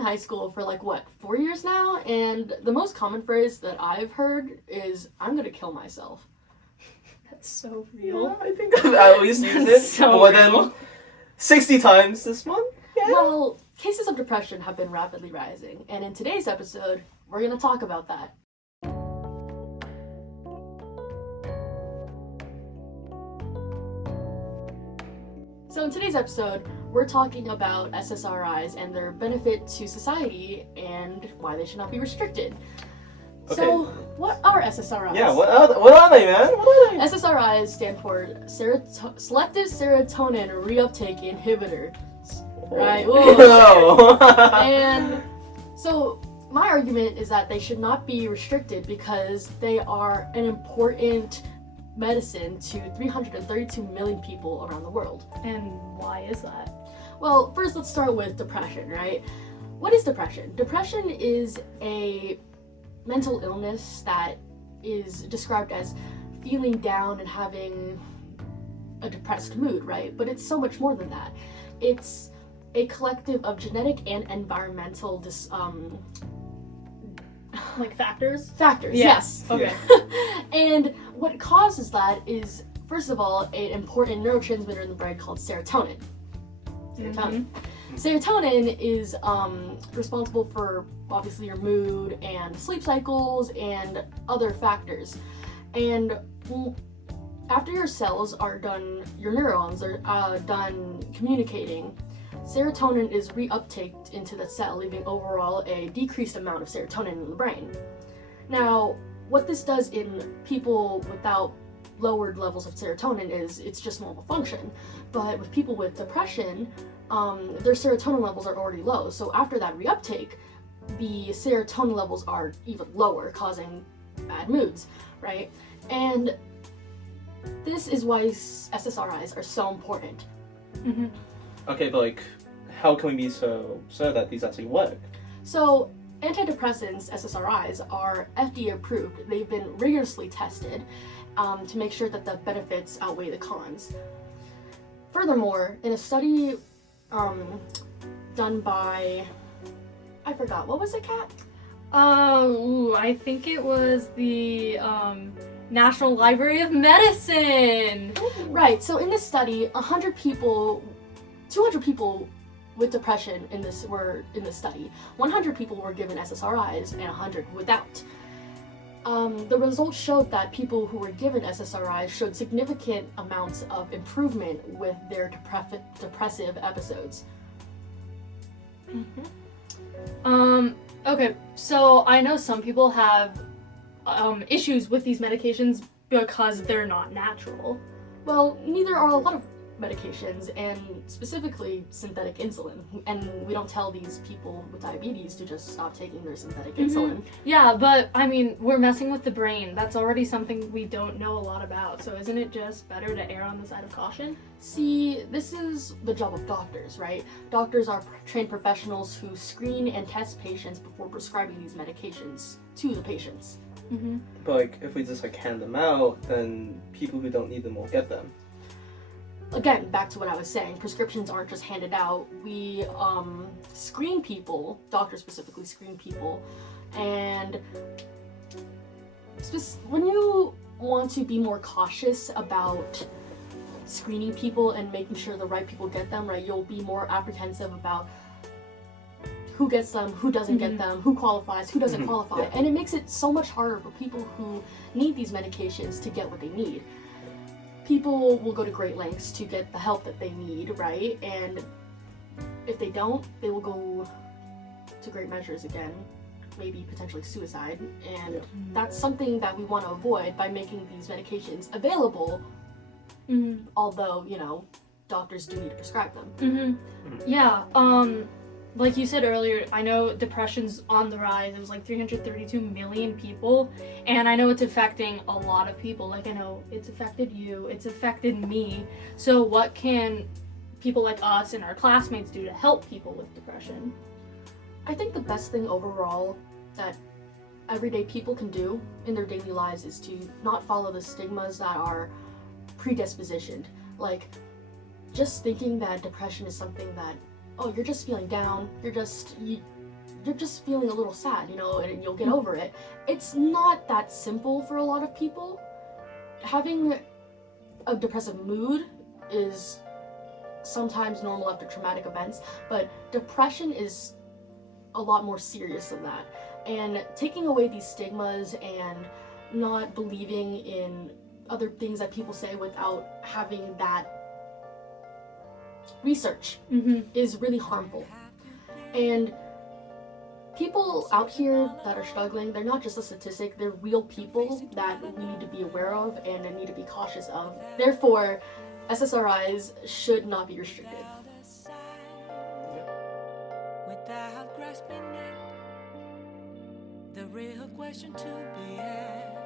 high school for 4 years now, and the most common phrase that I've heard is, I'm gonna kill myself. That's so real. Yeah, I think I've at least used it So more real. than 60 times this month. Yeah. Well, cases of depression have been rapidly rising, and in today's episode, we're gonna talk about that. So in today's episode, we're talking about SSRIs and their benefit to society and why they should not be restricted. So, what are SSRIs? Yeah, what are they, man? What are they? SSRIs stand for selective serotonin reuptake inhibitor. Right? Whoa. And so, my argument is that they should not be restricted because they are an important medicine to 332 million people around the world. And why is that? Well, first let's start with depression, right? What is depression? Depression is a mental illness that is described as feeling down and having a depressed mood, right? But it's so much more than that. It's a collective of genetic and environmental Factors? factors, Yeah. yes. Okay. And what causes that is, first of all, an important neurotransmitter in the brain called serotonin. Serotonin. Serotonin is responsible for obviously your mood and sleep cycles and other factors. And after your cells are done, your neurons are done communicating, serotonin is reuptaked into the cell, leaving overall a decreased amount of serotonin in the brain. Now, what this does in people without lowered levels of serotonin is it's just normal function. But with people with depression, their serotonin levels are already low. So after that reuptake, the serotonin levels are even lower, causing bad moods, right? And this is why SSRIs are so important. Mm-hmm. Okay, but how can we be so that these actually work? So antidepressants, SSRIs, are FDA approved. They've been rigorously tested to make sure that the benefits outweigh the cons. Furthermore, in a study done by, I forgot, what was it, Kat? I think it was the National Library of Medicine. Right, so in this study, 200 people with depression were in this study. 100 people were given SSRIs and 100 without. The results showed that people who were given SSRIs showed significant amounts of improvement with their depressive episodes. Okay, so I know some people have issues with these medications because they're not natural. Well, neither are a lot of medications, and specifically synthetic insulin. And we don't tell these people with diabetes to just stop taking their synthetic insulin. Yeah, but I mean, we're messing with the brain. That's already something we don't know a lot about. So isn't it just better to err on the side of caution? See, this is the job of doctors, right? Doctors are trained professionals who screen and test patients before prescribing these medications to the patients. Mm-hmm. But if we just hand them out, then people who don't need them will get them. Again, back to what I was saying, prescriptions aren't just handed out. We screen people, doctors specifically screen people, and when you want to be more cautious about screening people and making sure the right people get them, right, you'll be more apprehensive about who gets them, who doesn't get them, who qualifies, who doesn't qualify, Yeah. and it makes it so much harder for people who need these medications to get what they need. People will go to great lengths to get the help that they need, right? And if they don't, they will go to great measures again, maybe potentially suicide. And that's something that we want to avoid by making these medications available, although, doctors do need to prescribe them. Yeah, like you said earlier, I know depression's on the rise. It was 332 million people, and I know it's affecting a lot of people. I know it's affected you, it's affected me. So what can people like us and our classmates do to help people with depression? I think the best thing overall that everyday people can do in their daily lives is to not follow the stigmas that are predispositioned. Just thinking that depression is something that, oh, you're just feeling down, you're just feeling a little sad, you know, and you'll get over it. It's not that simple for a lot of people. Having a depressive mood is sometimes normal after traumatic events, but depression is a lot more serious than that. And taking away these stigmas and not believing in other things that people say without having that research is really harmful. And people out here that are struggling, they're not just a statistic, they're real people that we need to be aware of and need to be cautious of. Therefore, SSRIs should not be restricted. Without grasping it, the real question to be asked.